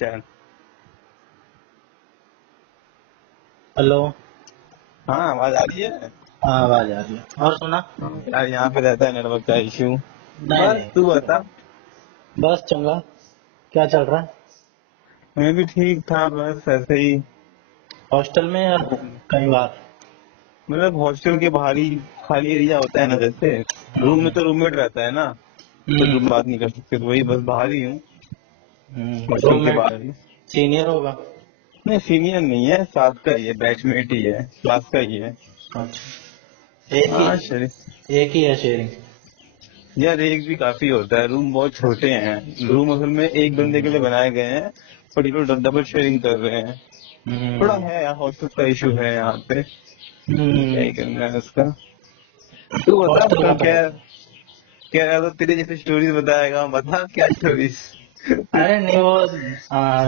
चल। हेलो। हाँ, आवाज आ रही है। हाँ आवाज आ रही है। और सुना? यार यहाँ पे रहता है नेटवर्क का इश्यू। नहीं बस नहीं, तू बता। बस चंगा। क्या चल रहा है? मैं भी ठीक था, बस ऐसे ही। हॉस्टल में या कहीं बार? मतलब हॉस्टल के बाहर ही खाली एरिया होता है ना, जैसे रूम में तो रूममेट रहता है ना, तो जो बात नहीं कर सकते, तो वही बस बाहर ही हूँ, हॉस्टल के रूममेट बाहर ही। सीनियर होगा? नहीं, सीनियर नहीं है, साथ का ही है, बैचमेट ही है, क्लास का ही है। अच्छा, एक ही? हाँ शरीफ। एक ही है शेयरिंग? यार एक भी काफी होता है, रूम बहुत छोटे हैं, रूम असल में एक बंदे के लिए बनाए गए हैं, पर ये लोग डबल शेयरिंग कर रहे हैं। थोड़ा है यार, हॉस्टल का इशू है यहाँ पे, क्या ही करना है उसका। तू बता, हॉस्टल का तो तो क्या है। कह रहा था तेरी जैसी स्टोरी बताएगा, बता क्या स्टोरीज। अरे नहीं वो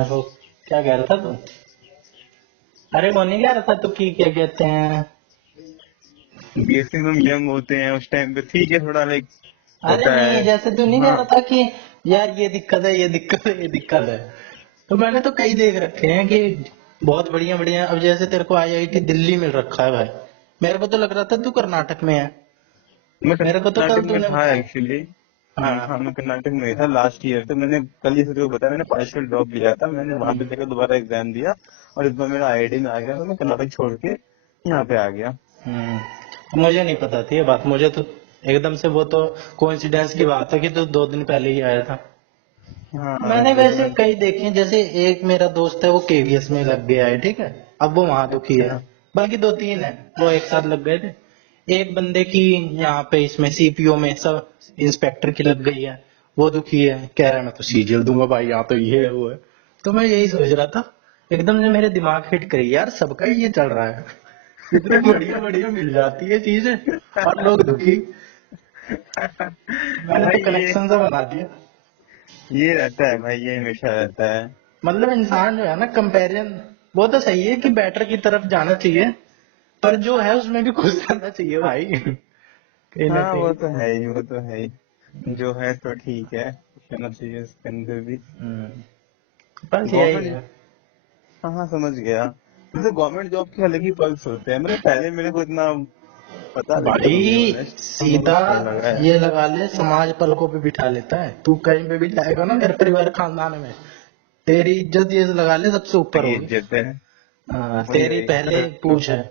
वो क्या कह रहा था तू? अरे वो नहीं कह रहा था तू कि क्या कहते हैं? बीएससी में हम यंग होते हैं उस टाइम पे, ठीक है, थोड़ा लाइक अरे होता नहीं, है। जैसे तू नहीं कह हाँ। रहा था कि यार ये दिक्कत है, ये दिक्कत है, ये दिक्कत है। तो मैंने तो कई देख रखे हैं कि बहुत बढ़िया बढ़िया। अब जैसे तेरे को आईआईटी दिल्ली मिल रखा है भाई, मेरे को तो लग रहा था तू कर्नाटक में है। मैं मेरे को तो कल कर्नाटक में तूने था बताया। एक्चुअली। हाँ। हाँ, मैं कर्नाटक में था लास्ट ईयर, तो मैंने कल ही से बताया, मैंने पार्शियल ड्रॉप लिया था, मैंने वहां पे जाकर दोबारा एग्जाम दिया, और इस बार मेरा आईआईटी में आ गया, तो मैं कर्नाटक छोड़ के यहाँ पे आ गया। मुझे नहीं पता थी ये बात, मुझे तो एकदम से वो तो कोइंसिडेंस की बात है कि तू 2 दिन पहले ही आया था। हाँ मैंने जैसे वैसे कई देखे हैं, जैसे एक मेरा दोस्त है वो केवीएस में लग गया है, ठीक है। अब वो वहां दुखी है। अच्छा। बाकी 2-3 है वो एक साथ लग गए थे। एक बंदे की यहाँ पे इसमें सीपीओ में सब इंस्पेक्टर की लग गई है, वो दुखी है, कह रहा है मैं तो सीजीएल दूंगा भाई, यहाँ तो ये है वो है। तो मैं यही सोच रहा था, एकदम से मेरे दिमाग हिट करी, यार सबका ही ये चल रहा है। इतनी बढ़िया बढ़िया मिल जाती है चीजें और लोग दुखी। मैंने तो भाई कनेक्शन से बना दिया। ये रहता है भाई, ये हमेशा रहता है। मतलब इंसान जो है ना, कंपैरिजन वो तो सही है कि बेटर की तरफ जाना चाहिए, पर जो है उसमें भी खुश रहना चाहिए भाई। कहीं ना हाँ वो कहीं। तो है ही, वो तो है ही, जो है तो ठीक है, रहना चाहिए उसके अंदर भी। बस यही गवर्नमेंट। है हाँ हाँ, समझ गया। जैसे गवर्नमेंट जॉब के अलग ही पर्क्स होते हैं, मतलब पहले मेरे को इतना पता नहीं था, टू बी भाई। ऑनेस्ट, मेरे को सीधा अच्छा लगा है। ये लगा ले, समाज पलकों पे बिठा लेता है, तू कहीं पे भी जाएगा ना मेरे परिवार खानदान में, तेरी इज्जत ये लगा ले सबसे ऊपर ये होगी। इज्जत है। हाँ, वही तेरी वही पहले पूछ है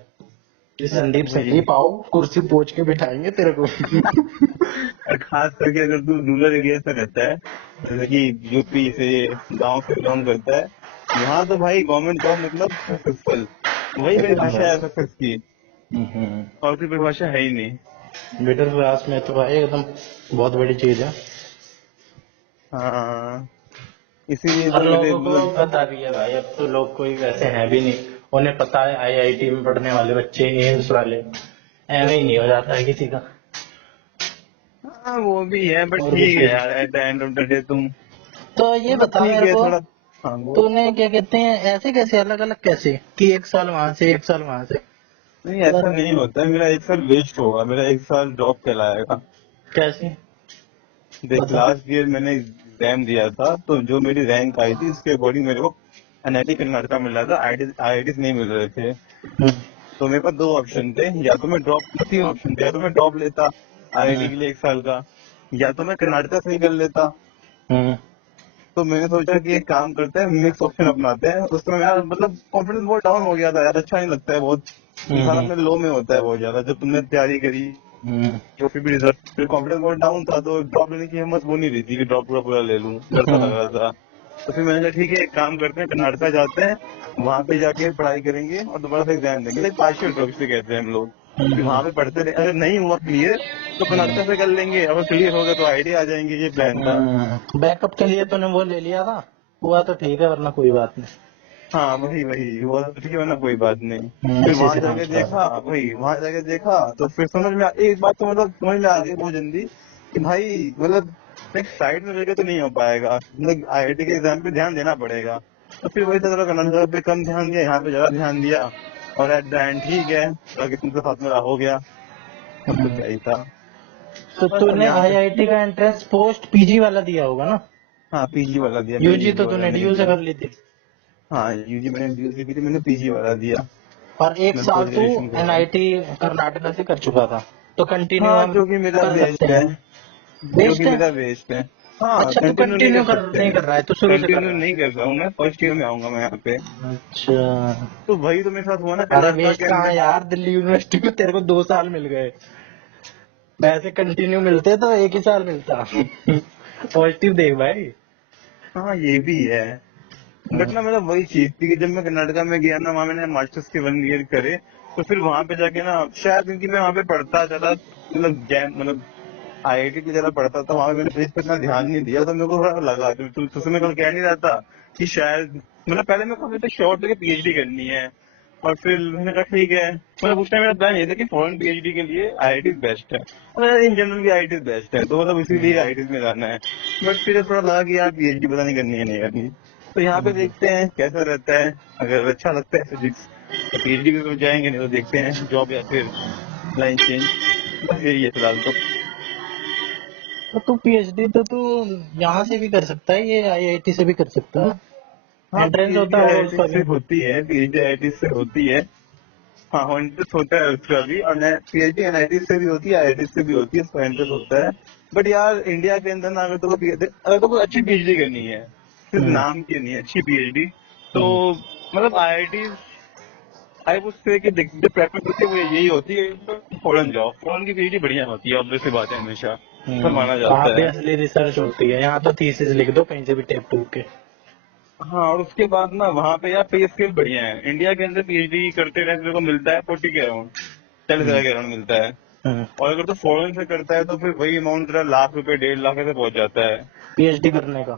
कि संदीप वही। संदीप आओ, कुर्सी पोच के बिठाएंगे तेरे को। और खास करके अगर तू रूरल एरिया से रहता है, जैसे कि यूपी से, गांव से बिलोंग करता है, वहाँ तो भाई गवर्नमेंट जॉब मतलब सक्सेसफुल, वही परिभाषा है सक्सेस की, और कोई परिभाषा है ही नहीं। मिडिल क्लास में तो भाई एकदम बहुत बड़ी चीज है। हाँ, इसीलिए और तो मेरे लोगों को मतलब। पता भी है भाई, अब तो लोग कोई वैसे है भी नहीं, उन्हें पता है आईआईटी में पढ़ने वाले बच्चे एम्स वाले, ऐਵੇਂ ही नहीं हो जाता है किसी का। हाँ वो भी है, बट और ठीक कुछ है भी नहीं। यार, eight the end of the day तुम तो ये मतलब बता ठीक मेरे है को, थोड़ा। हाँ बोल। तूने क्या कहते हैं ऐसे कैसे अलग अलग कैसे कि 1 साल वहां से 1 साल वहां से? नहीं, अगर ऐसा नहीं होता है, मेरा एक साल वेस्ट होगा, मेरा एक साल ड्रॉप कहलाएगा। कैसे? देख, बता। लास्ट ईयर मैंने एग्जाम दिया था, तो जो मेरी रैंक आई थी उसके अकॉर्डिंग मेरे को एनआईटी कर्नाटका मिल रहा था, आईआईटी नहीं मिल रहे थे। तो मेरे पास दो ऑप्शन थे, या तो मैं ड्रॉप, तीन ऑप्शन थे, या तो मैं ड्रॉप लेता आईआईटी के लिए एक साल का, या तो मैं कर्नाटका से ही कर लेता। हम्म। तो मैंने सोचा कि एक काम करते हैं, मिक्स ऑप्शन अपनाते हैं। उसमें मेरा मतलब कॉन्फिडेंस बहुत डाउन हो गया था यार, अच्छा नहीं लगता है बहुत, इंसान हम्म। अपने लो में होता है बहुत ज्यादा, जब तुमने तैयारी करी, हम्म। तो फिर भी रिजल्ट, फिर कॉन्फिडेंस बहुत डाउन था, तो ड्रॉप लेने की हिम्मत हो नहीं रही थी कि ड्रॉप पूरा पूरा ले लूं, डर सा लग रहा था। तो फिर मैंने कहा ठीक है, एक काम करते हैं, कर्नाटका जाते हैं, वहां पे जाके पढ़ाई करेंगे और दोबारा से एग्जाम देंगे, लाइक पार्शियल ड्रॉप से कहते हैं हम लोग, कि वहां पे पढ़ते रहे, अगर नहीं हुआ क्लियर तो कर्नाटका से कर लेंगे, अगर क्लियर हो गया तो आईआईटी आ जाएंगे, ये प्लान था। बैकअप के लिए तूने वो ले लिया था, हुआ तो ठीक है वरना कोई बात नहीं। हाँ वही वही, वो तो ठीक है ना, कोई बात नहीं। फिर इसी वहां से काम जाके चला देखा, वही वहां जाके देखा, तो फिर समझ में एक बात तो मतलब समझ में आ गई बहुत जल्दी, कि भाई मतलब एक साइड में लेके तो नहीं हो पाएगा, मतलब आईआईटी के एग्जाम पे ध्यान देना पड़ेगा। तो फिर वही था, थोड़ा कर्नाटका पे कम ध्यान दिया, यहाँ पे ज्यादा ध्यान दिया, और एट द एंड ठीक है, बाकी तुमसे साथ मेरा हो गया, अब तो था। क्या ही था। तो बस अब तूने यहाँ पे आईआईटी का एंट्रेंस पोस्ट पीजी वाला दिया होगा ना? हाँ पीजी वाला दिया, मैंने यूजी तो वाला तूने नहीं डीयू से दिया। कर ली थी। हाँ यूजी मैंने ड्यू से की थी, मैंने पीजी वाला दिया। और एक मैं साल पोस्ट तू ग्रेजुएशन कर रहा हूँ। एनआईटी कर्नाटका से कर चुका था, तो कंटिन्यू हाँ हम जो कि मेरा कर सकते बेस्ट है, हैं। जो कि बेस्ट है। मेरा बेस्ट है। हाँ अच्छा, तू कंटिन्यू नहीं कंटिन्यू कर सकते नहीं हैं, कर रहा है, तू शुरू से कर कंटिन्यू रहा नहीं कर रहा हूँ, मैं फर्स्ट ईयर में आऊंगा मैं यहाँ पे। है। अच्छा। तो वही तो मेरे साथ हुआ ना अरे कर्नाटका वेस्ट के कहाँ अंदर। यार, दिल्ली यूनिवर्सिटी में तेरे को 2 साल मिल गए। वैसे कंटिन्यू मिलते तो 1 ही साल मिलता। पॉजिटिव देख भाई। हाँ ये भी है, बट ना मतलब वही चीज थी कि जब मैं कर्नाटका में गया ना, वहाँ मैंने मास्टर्स के 1 ईयर करे। तो फिर वहां पे जाके ना शायद क्योंकि मैं वहाँ पे पढ़ता चला, मतलब जैम मतलब आईआईटी की जगह पढ़ता था, वहाँ पे मैंने इस पे इतना ध्यान नहीं दिया, तो मेरे को थोड़ा लगा तुझसे मैं कल कह नहीं रहा था कि शायद मतलब पहले मैं काफी तक श्योर था कि पीएचडी करनी है। और फिर मैंने कहा ठीक है, मतलब उस टाइम मेरा प्लान ये था कि फॉरेन पीएचडी के लिए आईआईटी बेस्ट है, और इन जनरल भी आईआईटी बेस्ट है, तो मतलब इसीलिए आईआईटी में जाना है। बट फिर थोड़ा लगा कि यार पीएचडी पता नहीं करनी है नहीं करनी, तो यहाँ पे देखते हैं कैसा रहता है। अगर अच्छा लगता है फिजिक्स तो पीएचडी में तो जाएंगे, नहीं तो देखते हैं जॉब या फिर लाइन चेंज। बस यही है फिलहाल तो। तो तू पीएचडी तो तू यहाँ से भी कर सकता है, ये आईआईटी से भी कर सकता है। हाँ एंट्रेंस होता पीएचडी है और आईआईटी उसका से भी। होती है, पीएचडी आईआईटी से होती है। हाँ एंट्रेंस होता है उसका भी, और पीएचडी एनआईटी से भी होती है, आईआईटी से भी होती है, उसका एंट्रेंस होता है। बट यार इंडिया के अंदर ना अगर तो कोई अच्छी पीएचडी करनी है, सिर्फ हम्म, नाम की नहीं है, अच्छी पीएचडी, तो हम्म, मतलब आईआईटी आई वुड से कि जो प्रेफर करती है वो यही होती है, फॉरेन जाओ, फॉरेन की पीएचडी बढ़िया होती है, ऑब्वियस सी बात है, हमेशा ऐसा माना वहाँ जाता पे है। असली रिसर्च होती है, यहाँ तो थीसिस लिख दो कहीं से भी टेप टूक के। हाँ और उसके बाद ना वहाँ पे यार पे स्केल बढ़िया है, इंडिया के अंदर पीएचडी करते रहने को मिलता है 40 के अराउंड, 40,000 हम्म, के अराउंड मिलता है। हम्म। और अगर तो फॉरेन से करता है तो फिर वही अमाउंट तेरा लाख रुपए 1.5 लाख ऐसे पहुंच जाता है पीएचडी करने का।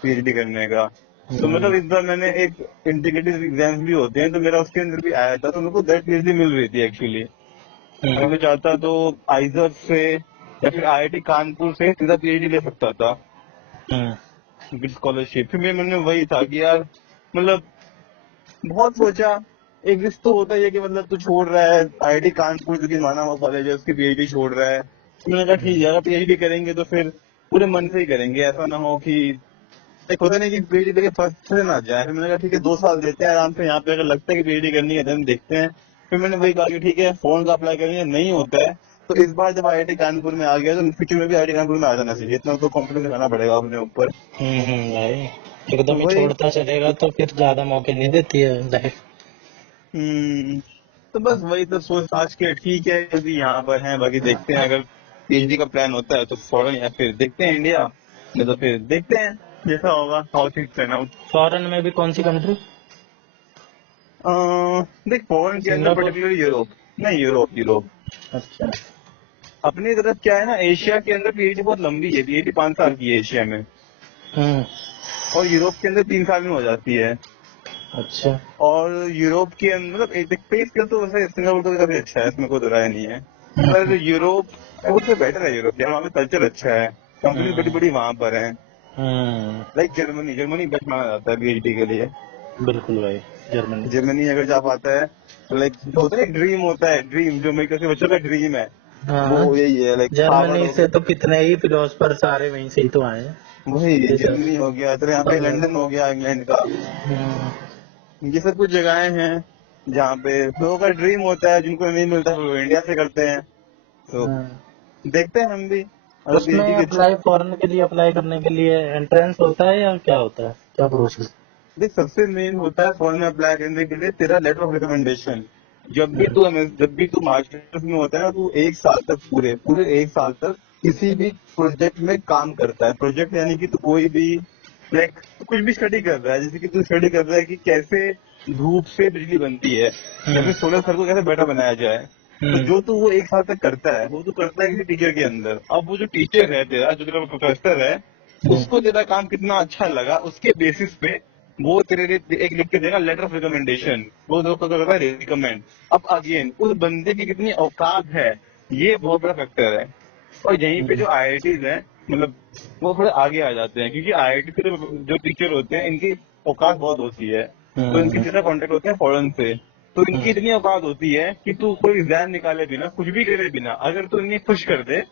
पीएचडी करने का। तो हम्म, मतलब इस बार मैंने एक इंटीग्रेटेड एग्जाम्स भी होते हैं, तो मेरा उसके अंदर भी आया था, तो मेरे को दैट पीएचडी मिल रही थी एक्चुअली। अगर हम्म, मैं चाहता तो आइजर से या फिर आईआईटी कानपुर से सीधा पीएचडी ले सकता था हम्म, विद स्कॉलरशिप। फिर मैंने वही था कि यार मतलब बहुत सोचा, एक रिस्क तो होता ही है कि मतलब तू छोड़ रहा है आईआईटी कानपुर जो कि माना हुआ कॉलेज है, उसकी पीएचडी छोड़ रहा है। तो मैंने कहा ठीक है, अगर पीएचडी करेंगे तो फिर पूरे मन से ही करेंगे, ऐसा ना हो कि एक होता नहीं कि पीएचडी लेके फर्स्ट से ना जाए। फिर मैंने कहा ठीक है 2 साल देते हैं आराम से यहाँ पे, अगर लगता है कि पीएचडी करनी है देन देखते हैं। फिर मैंने वही कहा कि ठीक है फोन का अप्लाई करेंगे, नहीं होता है तो इस बार जब आईआईटी कानपुर में आ गया तो फ्यूचर में भी आईआईटी कानपुर में आ जाना चाहिए, इतना तो कॉन्फिडेंस दिखाना पड़ेगा अपने ऊपर। भाई तो एकदम ही वही छोड़ता चलेगा तो फिर ज्यादा मौके नहीं देती है लाइफ। हम्म, तो बस वही तो सोच आज के ठीक है, अभी यहाँ पर हैं, बाकी देखते हैं अगर पीएचडी का प्लान होता है तो फॉरेन या फिर देखते हैं इंडिया, नहीं तो फिर देखते हैं जैसा होगा, how things turn out. Foreign में भी कौन सी कंट्री? देख फॉरेन के अंदर सिंगापुर। पर्टिकुलर यूरोप, नहीं यूरोप यूरोप। अच्छा। अपनी तरफ क्या है ना, एशिया के अंदर पीएचडी बहुत लंबी है, पीएचडी 5 साल की है एशिया में, हम्म। और यूरोप के अंदर 3 साल में हो जाती है। अच्छा। और यूरोप के अंदर मतलब एक पे स्केल तो वैसे सिंगापुर तो काफी अच्छा है, इसमें कोई दोहराय नहीं है। पर हम्म, यूरोप उससे बेटर है, यूरोप यार वहाँ पे कल्चर अच्छा है, कंपनी बड़ी बड़ी वहाँ पर है। हम्म, लाइक जर्मनी, जर्मनी बेस्ट माना जाता है पीएचडी के लिए। बिल्कुल भाई। जर्मनी। जर्मनी अगर जा पाता है तो लाइक जो होता है ड्रीम होता है, ड्रीम जो अमेरिका के बच्चों का ड्रीम है, वो हाँ, यही है, लाइक हार्वर्ड जर्मनी हो से गया, तो कितने ही फिलोसफर सारे वहीं से ही तो आए हैं। वही रिसर्च। जर्मनी हो गया, तो यहाँ पे लंदन हो गया इंग्लैंड का। हम्म, ये सब कुछ जगहें हैं जहाँ पे लोगों का ड्रीम होता है, जिनको नहीं मिलता वो इंडिया से करते हैं। तो हम्म। देखते हैं हम भी अगर उसमें पीएचडी की इच्छा। अप्लाई, फॉरेन के लिए अप्लाई करने के लिए एंट्रेंस होता है या क्या होता है, क्या प्रोसेस? देख सबसे मेन होता है फॉरेन में अप्लाई करने के लिए तेरा लेटर ऑफ रिकमेंडेशन। जब भी तू मास्टर्स में होता है ना, तू 1 साल तक पूरे पूरे 1 साल तक किसी भी प्रोजेक्ट में काम करता है। प्रोजेक्ट यानी कि तू कोई भी लाइक कुछ भी स्टडी कर रहा है, जैसे कि तू स्टडी कर रहा है कि कैसे धूप से बिजली बनती है या हम्म, फिर सोलर सेल को कैसे बेटर बनाया जाए। तो हम्म, जो तू वो 1 साल तक करता है वो तू करता है किसी टीचर के अंदर। अब वो जो टीचर है तेरा, जो तेरा प्रोफेसर है, हम्म, उसको तेरा काम कितना अच्छा लगा उसके बेसिस पे वो तेरे लिए एक लिख के देगा लेटर ऑफ रिकमेंडेशन, वो तेरे को करता है रिकमेंड। अब अगेन उस बंदे की कितनी औकात है, ये बहुत बड़ा फैक्टर है। और यहीं पे हम्म, जो आईआईटीज हैं मतलब वो थोड़े आगे आ जाते हैं, क्योंकि आईआईटी के जो टीचर होते हैं इनकी औकात बहुत होती है, तो इनके हम्म, सीधा कॉन्टेक्ट होते हैं फॉरेन से। तो इनकी इतनी औकात होती है कि तू कोई एग्जाम निकाले बिना, कुछ भी करे बिना, अगर तू इन्हें खुश कर दे,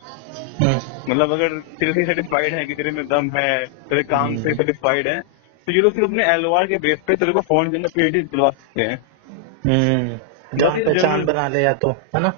मतलब अगर तेरे से सेटिस्फाइड है कि तेरे में दम है, तेरे काम से सेटिस्फाइड है, तो ये लोग सिर्फ अपने एलओआर के बेस पे तेरे को फोन के अंदर पीएचडी दिलवा सकते हैं। जान पहचान बना ले या तो, है ना।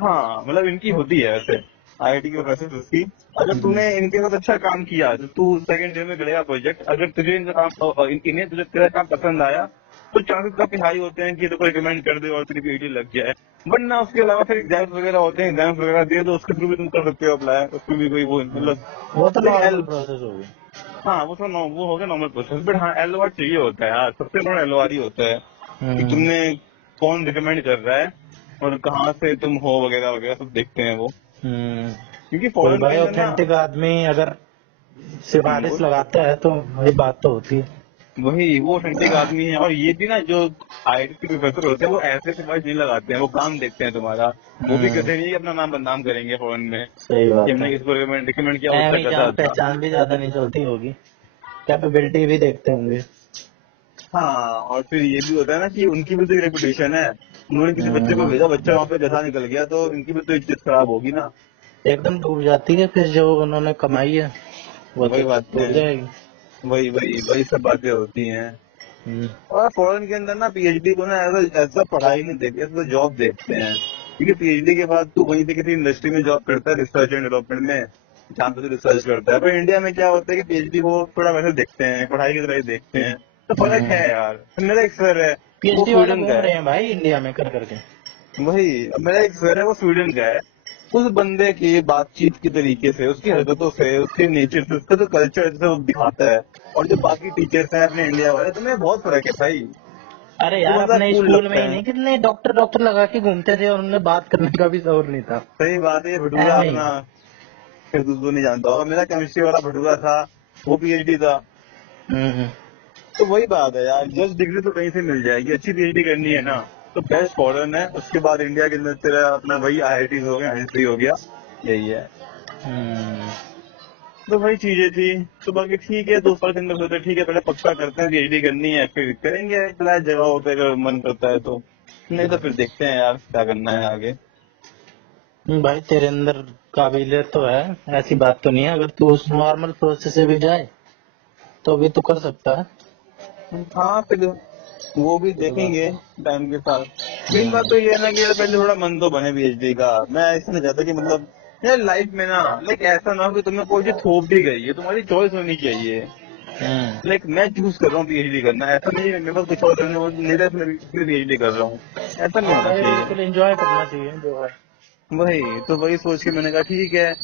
हाँ, मतलब इनकी होती है ऐसे आईआईटी की प्रोसेस उसकी। अगर तूने इनके साथ अच्छा काम किया तो तू सेकंड ईयर में करेगा प्रोजेक्ट, अगर तुझे इनका काम इन्हें तुझे तेरा काम पसंद आया तो चांसेस काफी हाई होते हैं कि तेरे को रिकमेंड कर दे और तेरी पीएचडी लग जाए। वरना उसके अलावा फिर एग्जाम्स वगैरह होते हैं, एग्जाम्स वगैरह दे दो, उसके थ्रू भी तुम कर सकते हो अप्लाई, उसमें भी कोई वो मतलब वो तो लेकिन नॉर्मल प्रोसेस होगी। हाँ वो तो वो हो गया नॉर्मल प्रोसेस, बट हाँ एलओआर चाहिए होता है यार, सबसे बड़ा एलओआर ही होता है कि तुमने कौन रिकमेंड कर रहा है और कहाँ से तुम हो वगैरह वगैरह सब देखते हैं वो। क्योंकि कोई फॉरेन के भाई अंदर ना ऑथेंटिक आदमी अगर सिफारिश वो लगाता है तो ये बात तो होती है। वही वो ऑथेंटिक आदमी है। और ये भी ना जो आईआईटी के प्रोफेसर होते हैं वो ऐसे सिफारिश नहीं लगाते हैं, वो काम देखते हैं तुम्हारा। वो भी कहते नहीं कि अपना नाम बदनाम करेंगे फॉरेन में सही कि बात हमने है। किसको रिकमेंड किया, उसका एवं गधा जान था। पहचान भी ज्यादा नहीं चलती होगी, कैपेबिलिटी भी देखते होंगे। हाँ, और फिर ये भी होता है ना कि उनकी भी तो रेपुटेशन है, उन्होंने किसी बच्चे को भेजा, बच्चा वहाँ पे गधा निकल गया तो इनकी भी तो इज्जत खराब होगी ना। एकदम डूब जाती है, फिर जो उन्होंने कमाई है वो वही तो बात डूब है, जाएगी। वही वही वही सब बातें होती हैं। हम्म। और फॉरेन के अंदर ना पीएचडी को ना ऐसा पढ़ाई नहीं देखते, ऐसा जॉब देखते हैं। क्योंकि पीएचडी के बाद तू वहीं से किसी इंडस्ट्री में जॉब करता है, रिसर्च एंड डेवलपमेंट में, जहाँ पे तू रिसर्च करता है। पर इंडिया में क्या होता है कि पीएचडी को थोड़ा वैसे देखते हैं, पढ़ाई की तरह ही देखते हैं। तो फर्क है यार। तो मेरा एक सर है, वो पीएचडी वाले स्वीडन का घूम है। रहे हैं भाई इंडिया में कर करके। वही, मेरा एक सर है वो स्वीडन का है। उस बंदे की बातचीत के तरीके से, उसकी हरकतों से, उसके नेचर से, उसका जो कल्चर से वो दिखाता है, और जो बाकी टीचर्स हैं अपने इंडिया वाले, तो मैं बहुत फर्क है भाई। अरे वो यार बंदा अपने कूल स्कूल में लगता ही है। नहीं कितने डॉक्टर डॉक्टर लगा के घूमते थे और उन्हें बात करने का भी शौक नहीं था। सही बात है, ये भटूरा एवं ही। अपना, फिर दूसरों नहीं जानता होगा, मेरा केमिस्ट्री वाला भटूरा था, वो पीएचडी था। हम्म। तो वही बात है यार, जस्ट डिग्री तो कहीं से मिल जाएगी, अच्छी पीएचडी करनी है ना तो बेस्ट फॉरेन है, उसके बाद इंडिया के अंदर तेरा अपना वही आईआईटी हो गया, आईआईटी हो गया, यही है। हम्म। तो वही चीजें थी। तो बाकी ठीक है, 2 साल के अंदर सोचा ठीक है पहले पक्का करते हैं, पीएचडी करनी है फिर करेंगे अप्लाई जगहों पे अगर मन करता है तो, नहीं तो फिर देखते हैं यार क्या करना है आगे। भाई तेरे अंदर काबिलियत तो है, ऐसी बात तो नहीं है। अगर तू उस नॉर्मल प्रोसेस से भी जाए तो भी तू कर सकता है। हाँ फिर वो भी कोई बात देखेंगे नहीं। टाइम के साथ। मेन बात तो ये है ना कि यार पहले थोड़ा मन तो बने पीएचडी का। मैं ऐसा नहीं चाहता कि मतलब यार लाइफ में ना लाइक ऐसा ना हो कि तुम्हें कोई चीज थोप दी गई है, तुम्हारी चॉइस होनी चाहिए। हम्म। लाइक मैं चूज कर रहा हूँ पीएचडी करना, ऐसा नहीं है मेरे पास कुछ और करने को नहीं था इसलिए पीएचडी कर रहा हूँ, ऐसा नहीं हाँ होना भाई चाहिए। बिल्कुल एंजॉय करना चाहिए जो है। वही तो, वही सोच के मैंने कहा ठीक है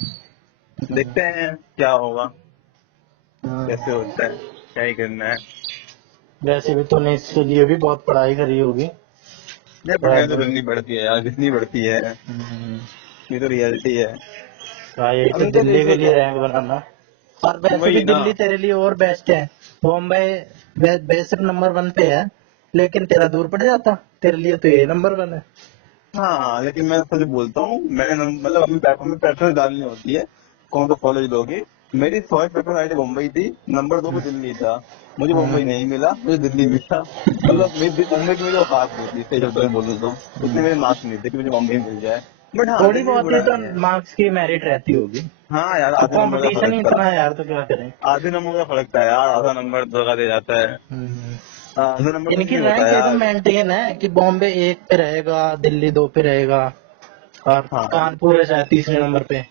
देखते हैं क्या होगा, कैसे हम्म। होता है, क्या ही करना है। वैसे भी तूने इसके लिए भी बहुत पढ़ाई करी होगी यार पढ़ाई शायद। तो करनी पड़ती है यार, जितनी बढ़ती है, हम्म। ये तो रियलिटी है। यही अब तो इनका दिल्ली कैसे के लिए होता रैंक बनाना। और है, वैसे भी वही ना। दिल्ली तेरे लिए और बेस्ट है। बॉम्बे बेसिक नंबर 1 पे है, लेकिन तेरा दूर पड़ जाता, तेरे लिए तो ये नंबर 1 है। हाँ लेकिन मैं सच बोलता हूँ, मैंने मतलब हमें प्रेफरेंस डालनी होती है कौन सा कॉलेज लोगे। मेरी फर्स्ट प्रेफरेंस आई थी मुंबई थी, नंबर 2 पे दिल्ली था। मुझे मुंबई हम्म। नहीं मिला, मुझे दिल्ली मिला। मतलब मेरी मुंबई की मेरी औकात नहीं थी सही शब्दों में बोलूँ तो, उतने मेरे मार्क्स नहीं थे कि मुझे मुंबई मिल जाए। बट हाँ थोड़ी दिल्ली भी बहुत ही बुरा तो नहीं है। मार्क्स की मेरिट रहती होगी। हाँ यार अब आधे नंबर का कंपटीशन फर्क ही था, इतना है यार, तो क्या करें। आधे नंबर का फर्क था यार, आधा नंबर दगा दे जाता है। हम्म। आधा नंबर कुछ इनकी नहीं होता रैंक एकदम यार। मेंटेन है कि बॉम्बे 1 पे रहेगा, दिल्ली 2 पे रहेगा, और हाँ कानपुर है शायद तीसरे नंबर पे।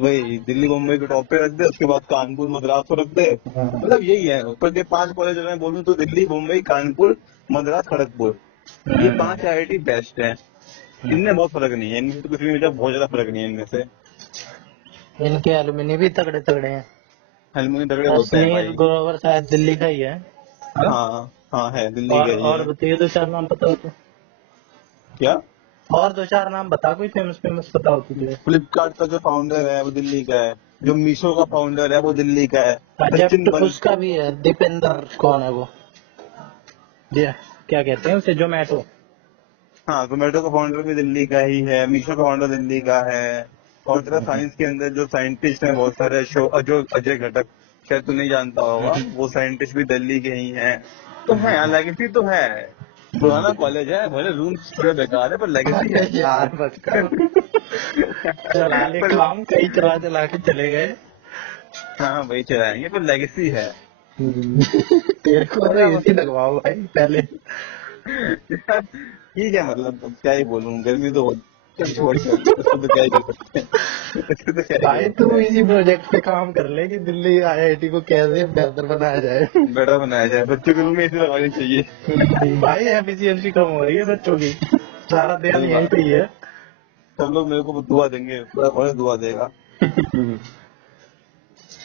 वही, दिल्ली मुंबई को टॉप पे रख दे, उसके बाद कानपुर मद्रास को रख दे। हम्म। मतलब यही है, ऊपर के 5 कॉलेज अगर मैं बोलूँ तो दिल्ली मुंबई कानपुर मद्रास खड़गपुर, ये 5 आईआईटी बेस्ट है। इनमें बहुत फर्क नहीं है, इनमें तो कुछ भी मतलब बहुत ज्यादा फर्क नहीं है इनमें से। इनके एलुमनी भी तगड़े तगड़े हैं। एलुमनी तगड़े होते हैं अश्नीर भाई। ग्रोवर शायद दिल्ली का ही है ना? हाँ हाँ है, दिल्ली का ही और है। बताइए, 2 4 नाम पता हो तो। क्या? और 2 4 नाम बता, कोई फेमस फेमस पता हो तुझे। फ्लिपकार्ट का जो फाउंडर है वो दिल्ली का है, जो मीशो का फाउंडर है वो दिल्ली का है, सचिन जेप्टो बन। उसका भी है, दीपेंद्र कौन है वो, जी क्या कहते हैं उसे, जोमेटो। हाँ जोमेटो का फाउंडर भी दिल्ली का ही है, मीशो का फाउंडर दिल्ली का है। और तेरा साइंस के अंदर जो साइंटिस्ट हैं बहुत सारे, जो अजय घटक, शायद तू नहीं जानता होगा, वो साइंटिस्ट भी दिल्ली के ही हैं। तो है यार, लेगेसी तो है। पुराना कॉलेज है, भले रूम्स थोड़े बेकार है पर लेगेसी है। यार बस कर, चला ले पर काम, कई चला चला के चले गए। हाँ वही चलाएंगे पर लेगेसी है। तेरे को तो एसी लगवाओ भाई पहले। ठीक है, मतलब अब क्या ही बोलूं, गर्मी तो छोड़ के उसको तो क्या ही कर सकते हैं। उसको तो क्या ही भाई कर तू सकते हैं। इसी प्रोजेक्ट पे काम कर ले कि दिल्ली आईआईटी को कैसे बेहतर बनाया जाए। बेटा बनाया जाए, बच्चों के रूम में एसी लगवानी चाहिए। भाई एफिशिएंसी कम हो रही है बच्चों की, सारा ध्यान सही यहीं बात पे ही है, है। सब लोग मेरे को दुआ देंगे, पूरा कॉलेज दुआ देगा।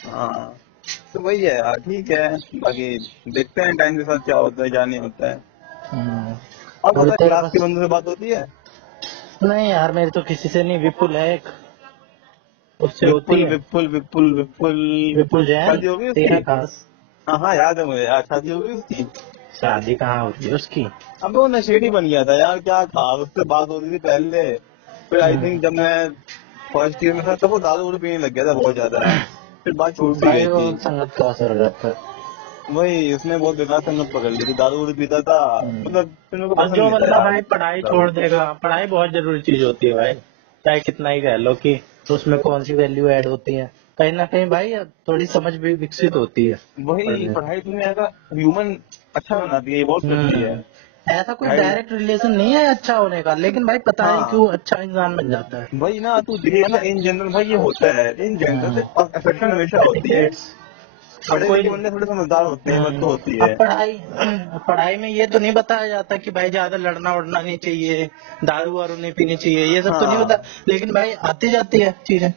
हाँ तो वही है यार, ठीक है। बाकी देखते हैं टाइम के साथ क्या होता है क्या नहीं होता है। और और बता, तेरे क्लास के पास, बंदों से बात होती है? नहीं यार मेरी तो किसी से नहीं, विपुल है एक, उससे होती विपुल है। विपुल विपुल विपुल। विपुल जैन, शादी होगी तेरा उसकी? खास। हाँ हाँ याद है मुझे यार, शादी होगी उसकी। शादी कहाँ होती है उसकी। अब वो नशेड़ी बन गया था यार, क्या था, उससे बात होती थी पहले। फिर आई थिंक जब मैं फर्स्ट ईयर में था तब वो दारू वारू पीने लग गया था बहुत ज्यादा। फिर बात छूट सी भाई गई वो थी। संगत का असर हो जाता है। वही, उसने बहुत बेकार संगत पकड़ ली थी, दारू वारू पीता था। मतलब फिर मेरे को अब पसंद जो नहीं था बंदा यार भाई पढ़ाई दारू। छोड़ देगा, पढ़ाई बहुत जरूरी चीज होती है भाई, चाहे कितना ही कह लो कि उसमें कौन सी वैल्यू ऐड होती है, कहीं ना कहीं भाई थोड़ी समझ भी विकसित होती है वही, पढ़ने से। पढ़ाई दुनिया का ह्यूमन अच्छा बनाती है, ये बहुत सच्ची है। ऐसा कोई पढ़ाई, डायरेक्ट रिलेशन नहीं है अच्छा होने का, लेकिन भाई पता नहीं हाँ क्यों अच्छा इंसान बन जाता है। वही ना, तू देखे ना इन जनरल भाई ये होता है, इन जनरल अफेक्शन हमेशा होती है। अब पढ़े लिखे कोई, बंदे थोड़े समझदार होते हैं, बस तो होती अब है। पढ़ाई, पढ़ाई में ये तो नहीं बताया जाता कि भाई ज्यादा लड़ना उड़ना नहीं चाहिए, दारू वारू नहीं पीनी चाहिए, ये सब तो नहीं बता, हाँ लेकिन भाई आती जाती है चीजें,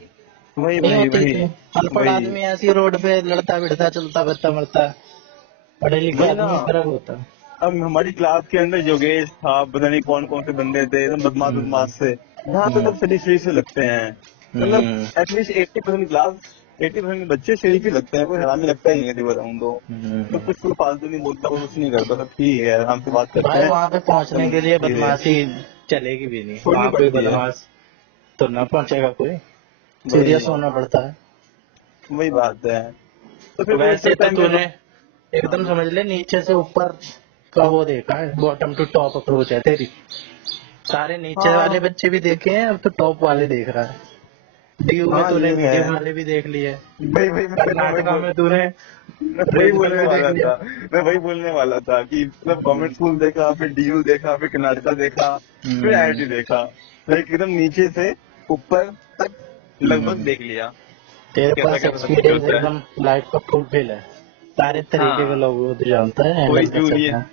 वही नहीं वही होती वही इतनी। अनपढ़ वही आदमी ऐसी रोड पे लड़ता भिड़ता चलता फिरता मरता है, पढ़े लिखे वही ना। आदमी फर्क होता है। अब हमारी क्लास के अंदर योगेश था, पता नहीं कौन कौन से बंदे थे, एकदम बदमाश हम्म, बदमाश से, यहाँ पे सब शरीफ से लगते हैं। मतलब हम्म, एटलीस्ट 80% क्लास, 80% बच्चे शरीफ ही लगते हैं, कोई हरामी लगता ही नहीं है, सही बताऊं तो कुछ कोई फालतू नहीं बोलता, कोई कुछ नहीं करता, सब ठीक है, आराम से बात करते भाई हैं। वहां पे पहुंचने के लिए धीरे बदमाशी चलेगी भी नहीं, छोड़नी वहां पे पड़ती है। बदमाश तो ना पहुंचेगा कोई, वही सीरियस होना पड़ता है। वही बात है। तो फिर वो वैसे इस तो टाइम पे तूने एकदम समझ ले नीचे से ऊपर का वो देखा है, बॉटम टू टॉप अप्रोच है तेरी, सारे नीचे वाले हाँ बच्चे भी देखे हैं, अब तो टॉप वाले देख रहा है। डीयू में हाँ तूने ये है। मीडियम वाले भी देख लिए, वही वही कर्नाटका में तूने मैं वही प्रिंसिपल बोलने भी देख वाला लिया। था। मैं वही बोलने वाला था कि मतलब गवर्नमेंट स्कूल देखा, फिर डीयू देखा, फिर कर्नाटका देखा, फिर हम्म, आईआईटी देखा, लाइक एकदम नीचे से ऊपर तक लगभग हम्म। देख लिया, तेरे कैसा पास कैसा सब कुछ एक्सपीरियंस चलता है। एकदम लाइफ का फुलफिल है, सारे तरीके के हाँ लोग वो तो जानता है, कोई हैंडल कर सकता जूनियर है।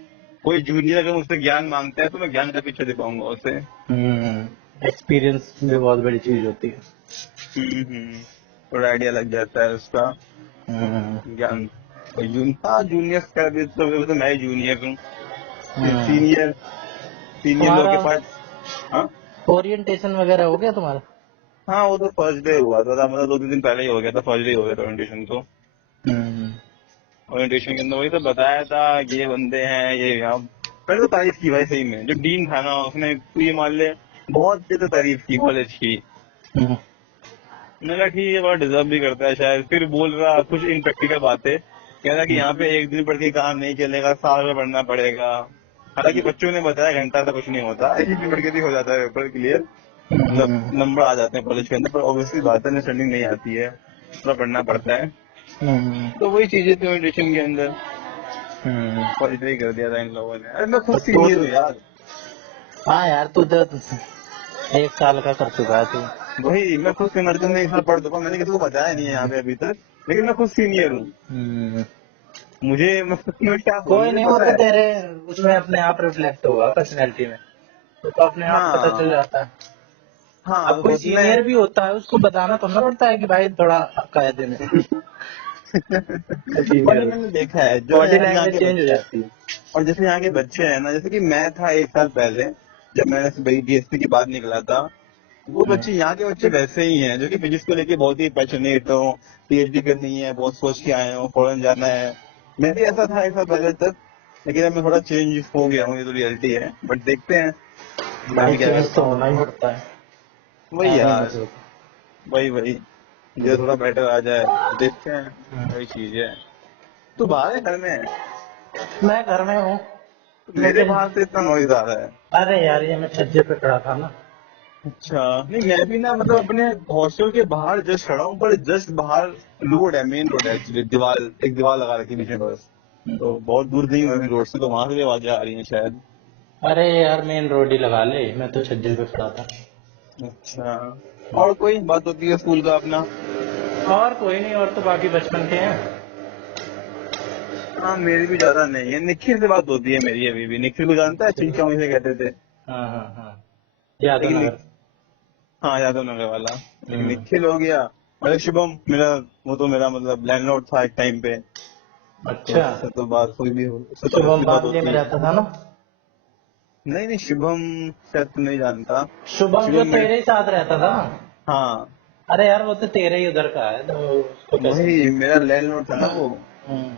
कोई जूनियर अगर मुझसे ज्ञान मांगता है तो मैं ज्ञान का पीछे दिखाऊंगा उसे। एक्सपीरियंस भी बहुत बड़ी चीज होती है। थोड़ा आइडिया लग जाता है उसका, हम्म, ज्ञान। हाँ जूनियर का भी तो मैं ही जूनियर हूँ। हम्म। सीनियर सीनियर लोग तुम्हारा के पास। हाँ ओरिएंटेशन वगैरह हो गया तुम्हारा। हाँ वो तो फर्स्ट डे हुआ था, मतलब 2-3 दिन पहले ही हो गया था, फर्स्ट डे हो गया था ओरिएंटेशन तो। हम्म, ओरिएंटेशन के अंदर वही तो बताया था, ये बंदे हैं ये यहाँ। पहले तो तारीफ की भाई, सही में जो डीन था ना उसने, तू ये मान ले, बहुत ज्यादा तारीफ की कॉलेज की। हम्म, मैंने कहा ठीक है, बड़ा डिजर्व भी करता है शायद। फिर बोल रहा कुछ इनप्रैक्टिकल बातें, कह रहा कि यहाँ पे एक दिन पढ़ के काम नहीं चलेगा, साल में पढ़ना पड़ेगा। हालांकि बच्चों ने बताया घंटा से कुछ नहीं होता, एक दिन पढ़ के भी हो जाता है पेपर क्लियर, मतलब हम्म, नंबर आ जाते हैं कॉलेज के अंदर। पर ऑब्वियसली बात है, अंडरस्टैंडिंग नहीं आती है, थोड़ा पढ़ना पड़ता है। हम्म, तो वही चीजें थी ओरिएंटेशन के अंदर, हम्म। पॉजिटिव ही कर दिया था इन लोगों ने। अरे मैं खुद तो तू, सीनियर हूँ यार। हाँ यार तू तो 1 साल का कर चुका है तू। वही, मैं खुद सिमरजन में एक साल पढ़ चुका हूँ, मैंने किसी को बताया नहीं है यहाँ पे अभी तक, लेकिन मैं खुद सीनियर हूँ। हम्म। मुझे मैं क्या बोलूँ, कोई मुझे नहीं, वो पता तो है। तेरे उसमें अपने आप रिफ्लेक्ट होगा पर्सनैलिटी में, तो अपने आप पता चल हाँ जाता है। हाँ अब कोई उसमें सीनियर भी होता है उसको बताना तो ना पड़ता है कि भाई थोड़ा कायदे में, और सीनियर ये मैंने देखा है जो बॉडी यार यहाँ लैंग्वेज के चेंज हो बच्चे, जाती है। और जैसे यहाँ के बच्चे हैं ना, जैसे कि मैं था एक साल पहले जब मैंने बीएससी की बात निकला था, वो बच्चे यहाँ के बच्चे वैसे ही हैं जो कि फिजिक्स को लेके बहुत ही पैशनेट हो, पीएचडी करनी है, बहुत सोच के आए हो, फॉरेन जाना है। मैं भी ऐसा था एक साल पहले तक, लेकिन अब मैं थोड़ा चेंज हो गया हूँ, ये तो रियलिटी है, बट देखते हैं मैं भाई भी क्या चेंज करता तो हूँ। होना ही पड़ता है, वही ऐसे ही नहीं यार, चलता। वही ये थोड़ा बेटर आ जाए, देखते हैं, वही चीज है। तो बाहर है घर में है? मैं घर में हूँ, मेरे मुझे बाहर से इतना नॉइज आ रहा है। अरे यार ये मैं छज्जे पे खड़ा था ना। अच्छा, नहीं मैं भी ना मतलब अपने हॉस्टल के बाहर जस्ट खड़ा हूँ, पर जस्ट बाहर रोड है, मेन रोड है एक्चुअली, एक दीवार लगा रखी है बीच में बस। तो बहुत दूर नहीं हुई रोड से, तो वहां से भी आवाजें आ रही हैं शायद। अरे यार मेन रोड ही लगा ले, मैं तो छज्जे पे खड़ा था। अच्छा, और कोई बात होती है स्कूल का अपना? और कोई नहीं, और तो बाकी बचपन के हैं। हाँ मेरी भी ज्यादा नहीं है, निखिल से बात होती है मेरी अभी भी। निखिल को जानता है, चिंचा से कहते थे। हाँ हाँ हाँ, यादव लेकिन नगर। हाँ यादव नगर वाला। एक हम्म। निखिल हो गया, और एक शुभम मेरा, वो तो मेरा मतलब लैंडलॉर्ड था एक टाइम पे। तो अच्छा, उससे तो बात कोई भी हो, उससे तो शुभम उसकी बात बादली में होती है। रहता था ना। नहीं नहीं, शुभम शायद तू नहीं जानता। शुभम जो शुभम मेरे, तेरे ही साथ रहता था ना। हाँ अरे यार वो तो तेरे ही उधर का है, तो उसको कैसे वही नहीं। मेरा लैंडलॉर्ड था ना वो। हम्म।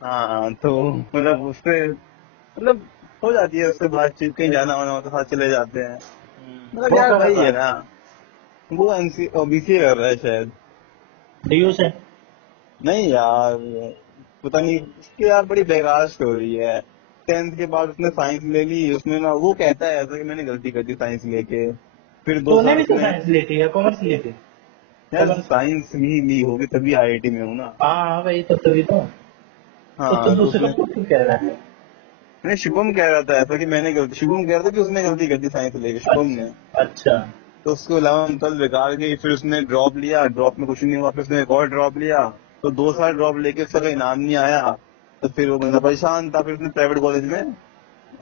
हाँ तो मतलब उससे मतलब हो जाती है उससे बातचीत, कहीं जाना वाना हो तो साथ चले जाते हैं। मतलब वो यार क्या कर वही रहा है है? ना, वो एमसी बीसीए कर रहा है शायद। डीयू से। नहीं यार, पता नहीं उसकी यार बड़ी बेकार स्टोरी है। 10th के बाद उसने साइंस ले ली, उसमें ना वो कहता है ऐसा कि मैंने गलती कर दी साइंस लेके। फिर दो तूने साल भी तो उसने, साइंस ली थी या कॉमर्स ली थी? यार कॉमर्स। साइंस ही ली होगी तभी आईआईटी में हूँ ना। हाँ भाई, तो तभी तो तू हाँ तो दूसरों उसने, को क्यों कह रहा है? नहीं शुभम कह रहा था ऐसा कि मैंने गलती, शुभम कह रहा था कि उसने गलती कर दी साइंस लेके, शुभम ने। अच्छा। तो उसको 11th 12th बेकार गई, फिर उसने ड्रॉप लिया, ड्रॉप में कुछ नहीं हुआ, फिर उसने एक और ड्रॉप लिया। तो 2 साल ड्रॉप लेके उसका कोई नाम नहीं आया। तो फिर वो बंदा परेशान था, फिर उसने प्राइवेट कॉलेज में,